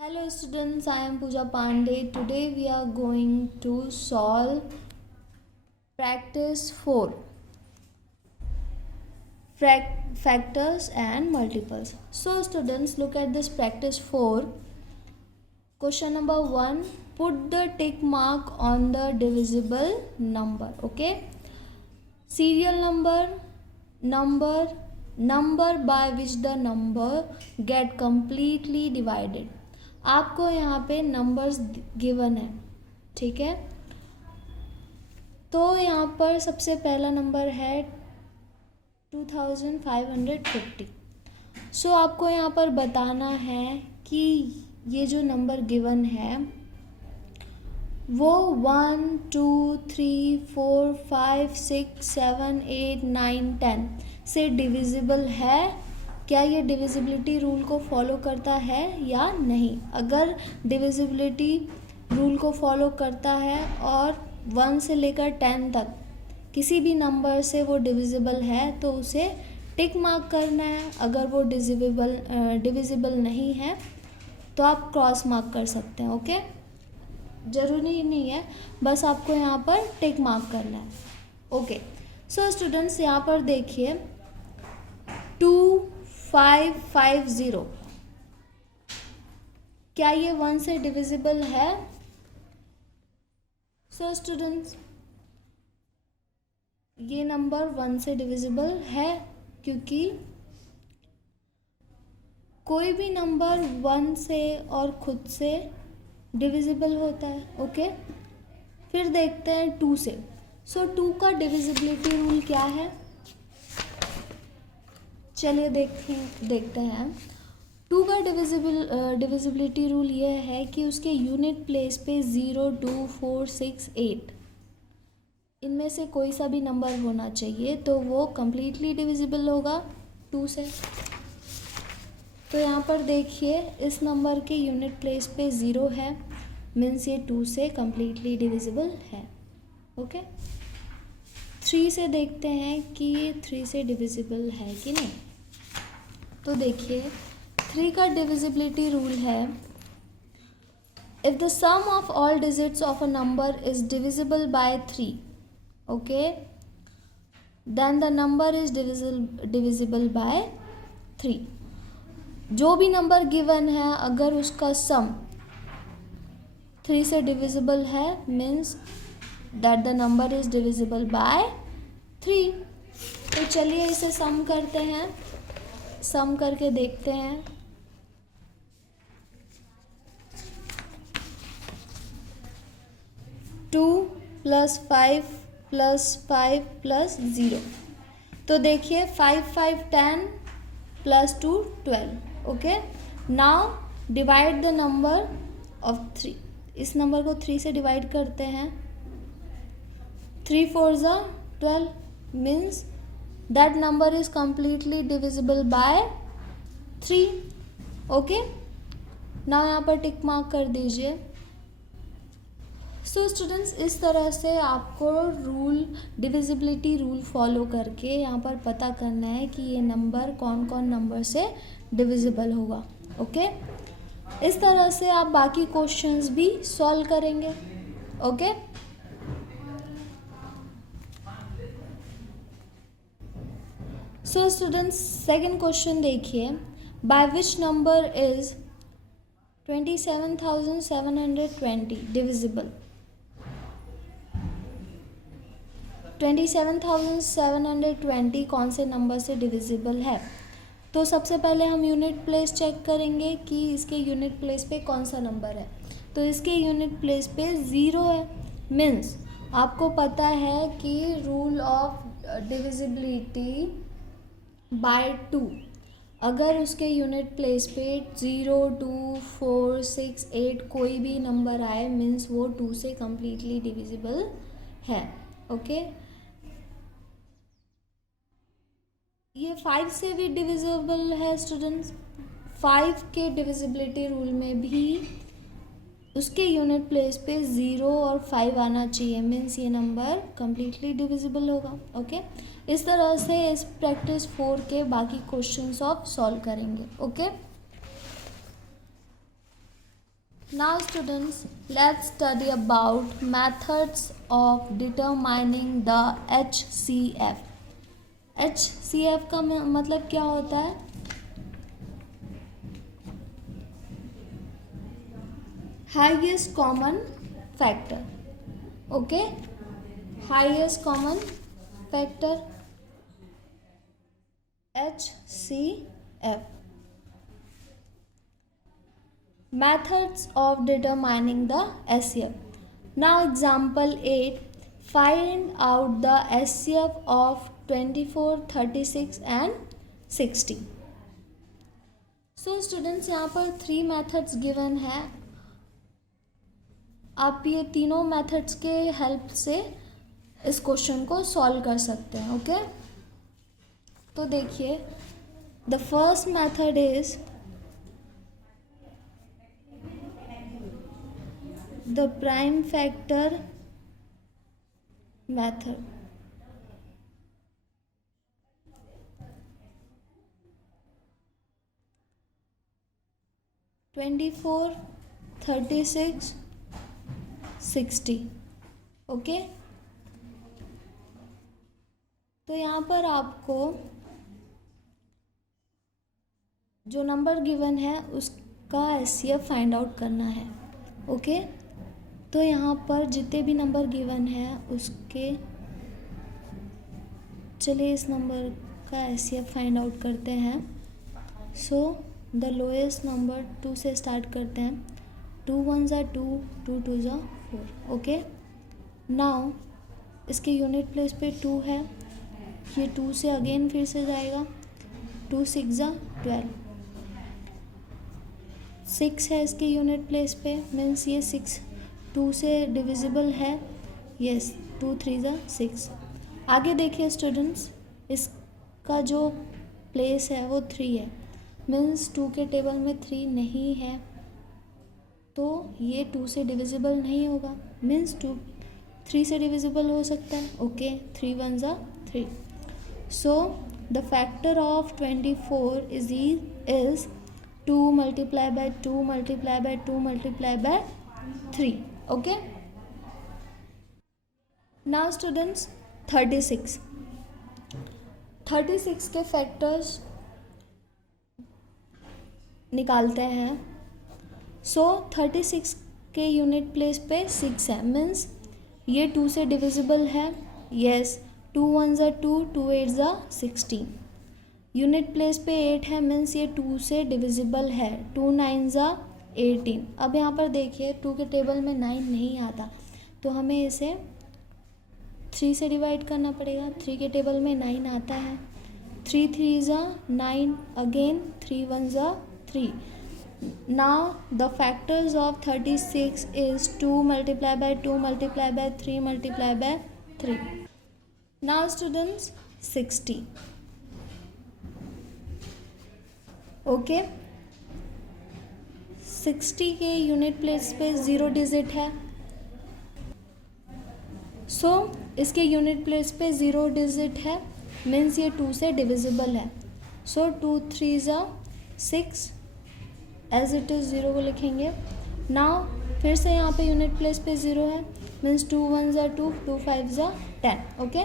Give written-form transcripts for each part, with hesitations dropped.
Hello students, I am Pooja Pandey. Today we are going to solve practice 4 factors and multiples. So students, look at this practice 4. Question number 1, put the tick mark on the divisible number. Okay, serial number by which the number get completely divided. आपको यहाँ पे numbers given है, ठीक है। तो यहाँ पर सबसे पहला नंबर है 2550। सो आपको यहाँ पर बताना है कि ये जो नंबर गिवन है वो 1 2 3 4 5 6 7 8 9 10 से डिविजिबल है। क्या ये डिविजिबिलिटी रूल को फॉलो करता है या नहीं? अगर डिविजिबिलिटी रूल को फॉलो करता है और 1 से लेकर 10 तक किसी भी नंबर से वो डिविजिबल है तो उसे टिक मार्क करना है। अगर वो डिविजिबल नहीं है तो आप क्रॉस मार्क कर सकते हैं। ओके, ज़रूरी नहीं है, बस आपको यहाँ पर टिक मार्क करना है। ओके, सो स्टूडेंट्स यहाँ पर देखिए 2550, क्या ये 1 से डिविजिबल है? सो स्टूडेंट्स, ये नंबर 1 से डिविजिबल है क्योंकि कोई भी नंबर 1 से और खुद से डिविजिबल होता है। ओके, फिर देखते हैं 2 से। सो 2 का डिविजिबिलिटी रूल क्या है? चलिए देखते हैं। 2 का डिविजिबिलिटी रूल ये है कि उसके यूनिट प्लेस पे 0 2 4 6 8 इनमें से कोई सा भी नंबर होना चाहिए तो वो कम्प्लीटली डिविजिबल होगा 2 से। तो यहाँ पर देखिए इस नंबर के यूनिट प्लेस पे 0 है, मीन्स ये 2 से कम्प्लीटली डिविजिबल है। ओके, 3 से देखते हैं कि ये 3 से डिविजिबल है कि नहीं। तो देखिए 3 का डिविजिबिलिटी रूल है, if the sum of all digits of a number is divisible by 3, okay, then the number is divisible by 3। जो भी नंबर गिवन है अगर उसका सम 3 से डिविजिबल है means that the number is divisible by 3। तो चलिए इसे सम करते हैं, सम करके देखते हैं। टू प्लस 5 प्लस 5 प्लस 0, तो देखिए 5 5 10 plus 2 12। Okay, now divide the number of 3। इस नंबर को 3 से डिवाइड करते हैं। 3 4 12 means that number is completely divisible by 3। Okay, now यहाँ पर टिक मार्क कर दीजिए। सो स्टूडेंट्स, इस तरह से आपको डिविजिबिलिटी रूल फॉलो करके यहाँ पर पता करना है कि ये नंबर कौन कौन नंबर से डिविजिबल होगा। ओके, इस तरह से आप बाकी क्वेश्चंस भी सॉल्व करेंगे। Okay, so students, second question देखिए, by which number is 27,720 divisible? 27,720 कौन से नंबर से डिविजिबल है? तो सबसे पहले हम यूनिट प्लेस चेक करेंगे कि इसके यूनिट प्लेस पे कौन सा नंबर है। तो इसके यूनिट प्लेस पे 0 है, मीन्स आपको पता है कि रूल ऑफ डिविजिबिलिटी बाय 2, अगर उसके यूनिट प्लेस पे 0 2 4 6 8 कोई भी नंबर आए मीन्स वो 2 से कम्प्लीटली डिविजिबल है। ओके, ये 5 से भी डिविजिबल है स्टूडेंट्स। 5 के डिविजिबिलिटी रूल में भी उसके यूनिट प्लेस पे 0 और 5 आना चाहिए, मीन्स ये नंबर कम्प्लीटली डिविजिबल होगा। ओके, इस तरह से इस प्रैक्टिस 4 के बाकी क्वेश्चंस आप सॉल्व करेंगे। Okay, Now students, let's study about methods of determining the HCF. HCF का मतलब क्या होता है? Highest common factor. Okay, highest common factor HCF. Methods of determining the HCF. Now example 8, find out the HCF of 24, 36 and 60. So students, यहाँ पर 3 methods given है. आप ये तीनों methods के हेल्प से इस क्वेश्चन को सॉल्व कर सकते हैं. ओके, तो देखिए, the first method is the prime factor method. (24, 36, 60). Okay, तो यहाँ पर आपको जो नंबर गिवन है उसका HCF फाइंड आउट करना है. ओके, तो यहाँ पर जितने भी नंबर गिवन है उसके, चलिए इस नंबर का HCF फाइंड आउट करते हैं. सो द लोएस्ट नंबर 2 से स्टार्ट करते हैं. 2 1 ज़ा 2, 2 2 ज़ा 4. ओके, नाउ इसके यूनिट प्लेस पे 2 है, ये 2 से अगेन फिर से जाएगा. 2 6 ज़ा 12. 6 है इसके यूनिट प्लेस पे, मीन्स ये 6 2 से डिविजिबल है. यस, 2 3 ज़ा 6. आगे देखिए स्टूडेंट्स, इसका जो प्लेस है वो 3 है, मीन्स 2 के टेबल में 3 नहीं है, तो ये 2 से डिविजिबल नहीं होगा. मीन्स 2 3 से डिविजिबल हो सकता है. ओके, 3 1 ज़ा 3. So the factor of 24 is 2 multiplied by 2 multiplied by 2 multiplied by 3. Okay, now students 36 के फैक्टर्स निकालते हैं. सो 36 के यूनिट प्लेस पे 6 है, मीन्स ये 2 से डिविजिबल है. यस, 2 1 ज़ा 2, 2 8 ज़ा 16. यूनिट प्लेस पे 8 है, मीन्स ये 2 से डिविजिबल है. 2 9 ज़ा 18. अब यहाँ पर देखिए 2 के टेबल में 9 नहीं आता, तो हमें इसे 3 से डिवाइड करना पड़ेगा. 3 के टेबल में 9 आता है. 3 3 ज़ा 9, अगेन 3 1 ज़ा 3. Now the factors of 36 is 2 multiplied by 2 multiplied by 3 multiplied by 3. Now students 60. Okay, 60 के यूनिट प्लेस पे 0 डिजिट है. सो इसके यूनिट प्लेस पे 0 डिजिट है, मीन्स ये 2 से डिविजिबल है. सो 2 3 ज़ा 6, एज इट इज़ 0 को लिखेंगे. नाउ फिर से यहाँ पे यूनिट प्लेस पे 0 है, मीन्स 2 1 ज़ा 2, 2 5 ज़ा 10. ओके,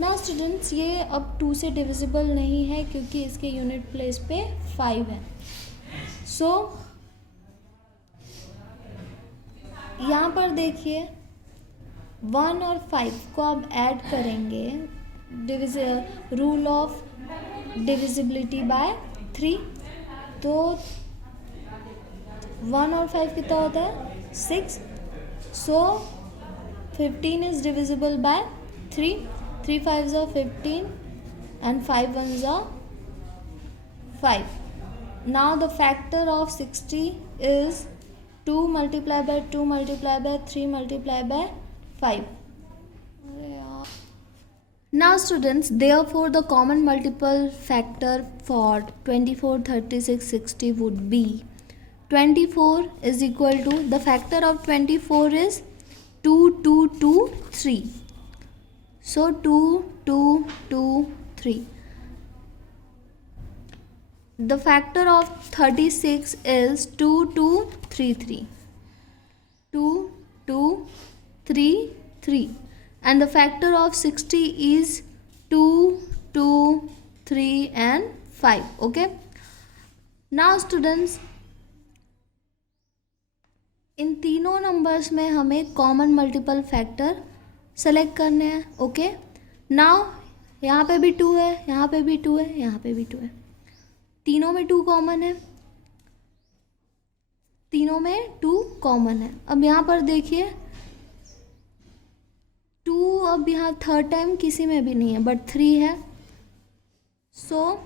नाउ स्टूडेंट्स ये अब 2 से डिविजिबल नहीं है क्योंकि इसके यूनिट प्लेस पे 5 है. सो यहाँ पर देखिए 1 और 5 को आप ऐड करेंगे, रूल ऑफ डिविजिबिलिटी बाय 3. तो 1 और 5 कितना होता है? 6. सो 15 इज डिविजिबल बाय 3. 3 5 ज़ा 15 and 5 1 ज़ा 5. Now the factor of 60 is 2 multiplied by 2 multiplied by 3 multiplied by 5. Now students, therefore the common multiple factor for 24, 36, 60 would be 24 is equal to, the factor of 24 is 2 2 2 3. So 2 2 2 3. The factor of 36 is 2233. 2233. And the factor of 60 is 2, 2, 3 and 5. Okay. Now students, इन तीनों numbers में हमें common multiple factor select करने हैं. Okay. Now यहाँ पे भी 2 है, यहाँ पे भी 2 है, यहाँ पे भी 2 है. तीनों में 2 कॉमन है. तीनों में 2 कॉमन है. अब यहाँ पर देखिए 2 अब यहाँ थर्ड टाइम किसी में भी नहीं है, बट 3 है. So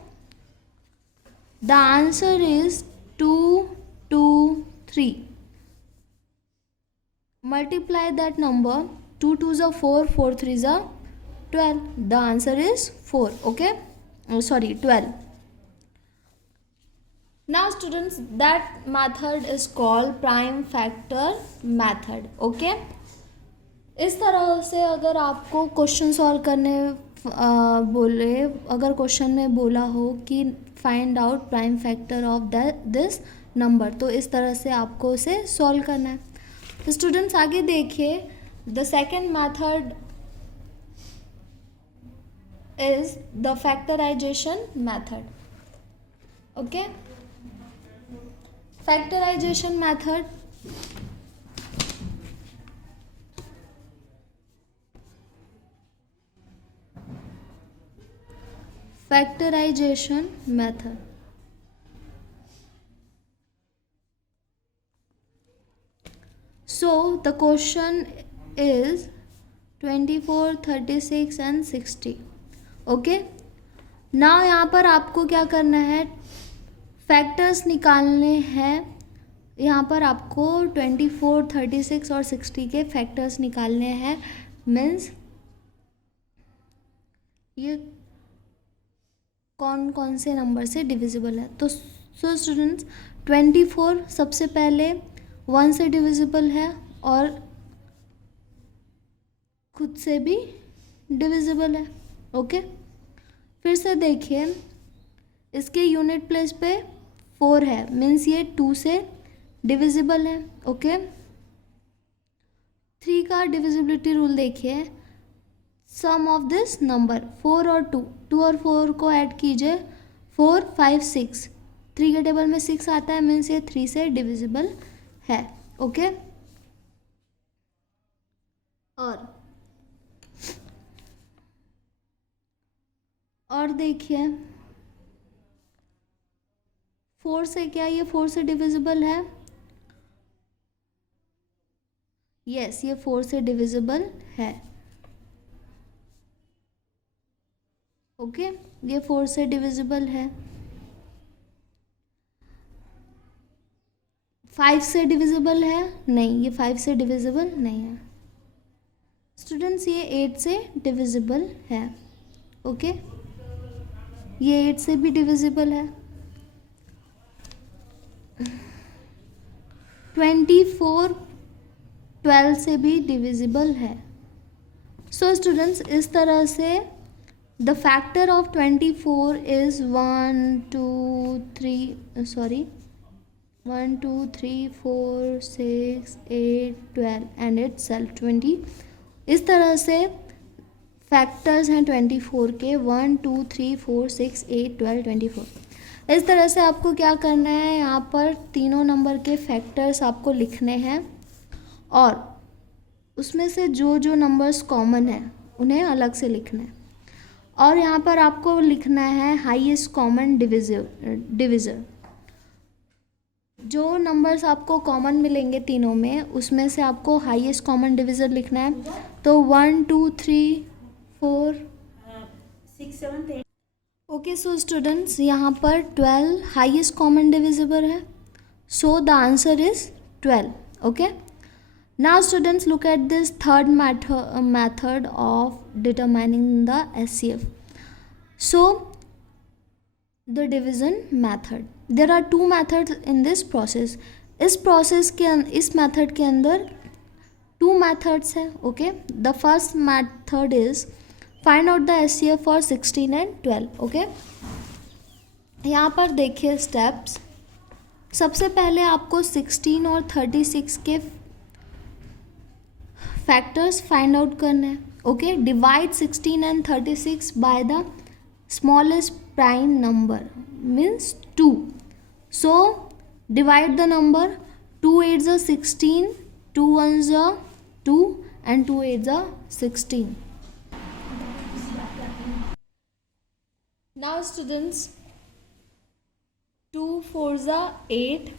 the answer is 2, 2, 3. Multiply that number. 2 2s are 4, 4 3s are 12. The answer is 4. Okay. Sorry, 12. Now students, that method is called prime factor method. Okay. इस तरह से अगर आपको क्वेश्चन सॉल्व करने बोले, अगर क्वेश्चन में बोला हो कि find out prime factor of this number, तो इस तरह से आपको उसे सॉल्व करना है. तो स्टूडेंट्स आगे देखिए, the second method is the factorization method. Okay. Factorization method So the question is 24, 36 and 60. Okay. Now यहाँ पर आपको क्या करना है, फैक्टर्स निकालने हैं. यहाँ पर आपको 24, 36 और 60 के फैक्टर्स निकालने हैं. मीन्स ये कौन कौन से नंबर से डिविजिबल है. तो सो स्टूडेंट्स, 24 सबसे पहले 1 से डिविजिबल है और खुद से भी डिविजिबल है. ओके. फिर से देखिए, इसके यूनिट प्लेस पे 4 है, मीन्स ये 2 से डिविजिबल है. ओके. 3 का डिविजिबिलिटी रूल देखिए. सम ऑफ दिस नंबर 4 और 2, 2 और 4 को ऐड कीजिए, 4, 5, 6. 3 के टेबल में 6 आता है, मीन्स ये 3 से डिविजिबल है. ओके. और देखिए 4 से क्या, ये 4 से डिविजिबल है. यस, ये 4 से डिविजिबल है. ओके. ये 4 से डिविजिबल है. 5 से डिविजिबल है? नहीं, ये 5 से डिविजिबल नहीं है. स्टूडेंट्स, ये 8 से डिविजिबल है. ओके. ये 8 से भी डिविजिबल है. 24 12 से भी डिविजिबल है. सो स्टूडेंट्स, इस तरह से the factor of 24 is 1 2 3 4 6 8 12 and it's self 20. इस तरह से फैक्टर्स हैं 24 के 1 2 3 4 6 8 12 24. इस तरह से आपको क्या करना है, यहाँ पर तीनों नंबर के फैक्टर्स आपको लिखने हैं और उसमें से जो जो नंबर्स कॉमन हैं उन्हें अलग से लिखना है. और यहाँ पर आपको लिखना है हाईएस्ट कॉमन डिविज़र. जो नंबर्स आपको कॉमन मिलेंगे तीनों में, उसमें से आपको हाईएस्ट कॉमन डिविज़र लिखना है. तो 1 2 3 4 6 7 8. ओके. सो स्टूडेंट्स, यहाँ पर 12 हाईएस्ट कॉमन डिविजिबल है. So the answer is 12. Okay. Now students, look at this third method of determining the SCF. So the division method. There are 2 methods in this process. इस method के अंदर 2 methods हैं. Okay. The first method is find out the SCF for 16 and 12. Okay. यहाँ पर देखिए steps. सबसे पहले आपको 16 और 36 के फैक्टर्स फाइंड आउट करना है। Okay, divide 16 and 36 by the smallest prime number means 2. So divide the number, 2 8s are 16, 2 1s are 2 and 2 8s are 16. Now students, 2 4s are 8,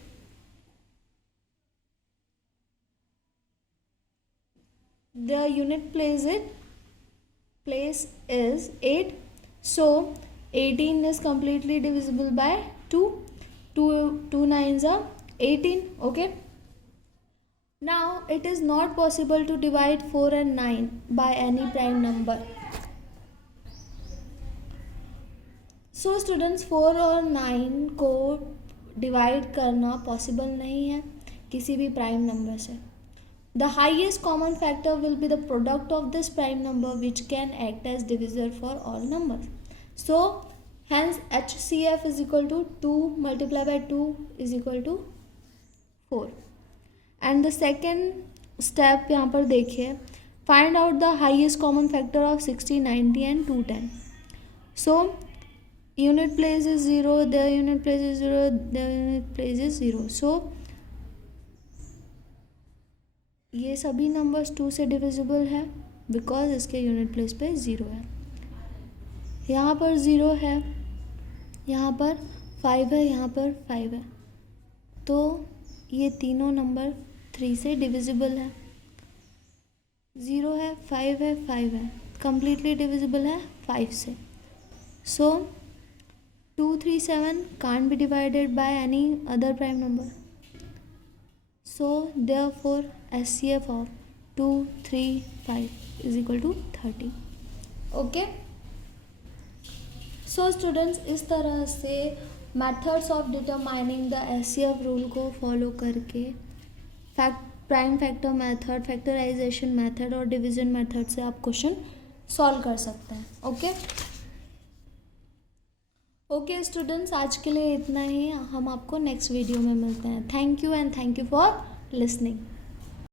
the unit place is 8, so 18 is completely divisible by 2. 2 9s are 18. Okay, now it is not possible to divide 4 and 9 by any prime number. So students, 4 और 9 को divide करना possible नहीं है किसी भी prime number से. The highest common factor will be the product of this prime number which can act as divisor for all numbers. So hence HCF is equal to 2 multiplied by 2 is equal to 4. And the second step यहाँ पर देखिए, find out the highest common factor of 60, 90 and 210. So unit place is 0, their unit place is 0, their unit place is 0. So ये सभी numbers 2 से divisible है because इसके unit place पे 0 है. यहाँ पर 0 है, यहाँ पर 5 है, यहाँ पर 5 है, तो ये तीनों नंबर 3 से डिविजिबल है. 0 है, 5 है, 5 है, कम्प्लीटली डिविजिबल है 5 से. सो 2 3 7 can't be divided by any other prime number. So therefore SCF of 2 3 5 is equal to 30. Okay. So students, इस तरह से methods of determining the SCF rule को follow करके prime factor method, factorization method और division method से आप question solve कर सकते हैं. ओके ओके स्टूडेंट्स, आज के लिए इतना ही. हम आपको नेक्स्ट वीडियो में मिलते हैं. Thank you and thank you for listening.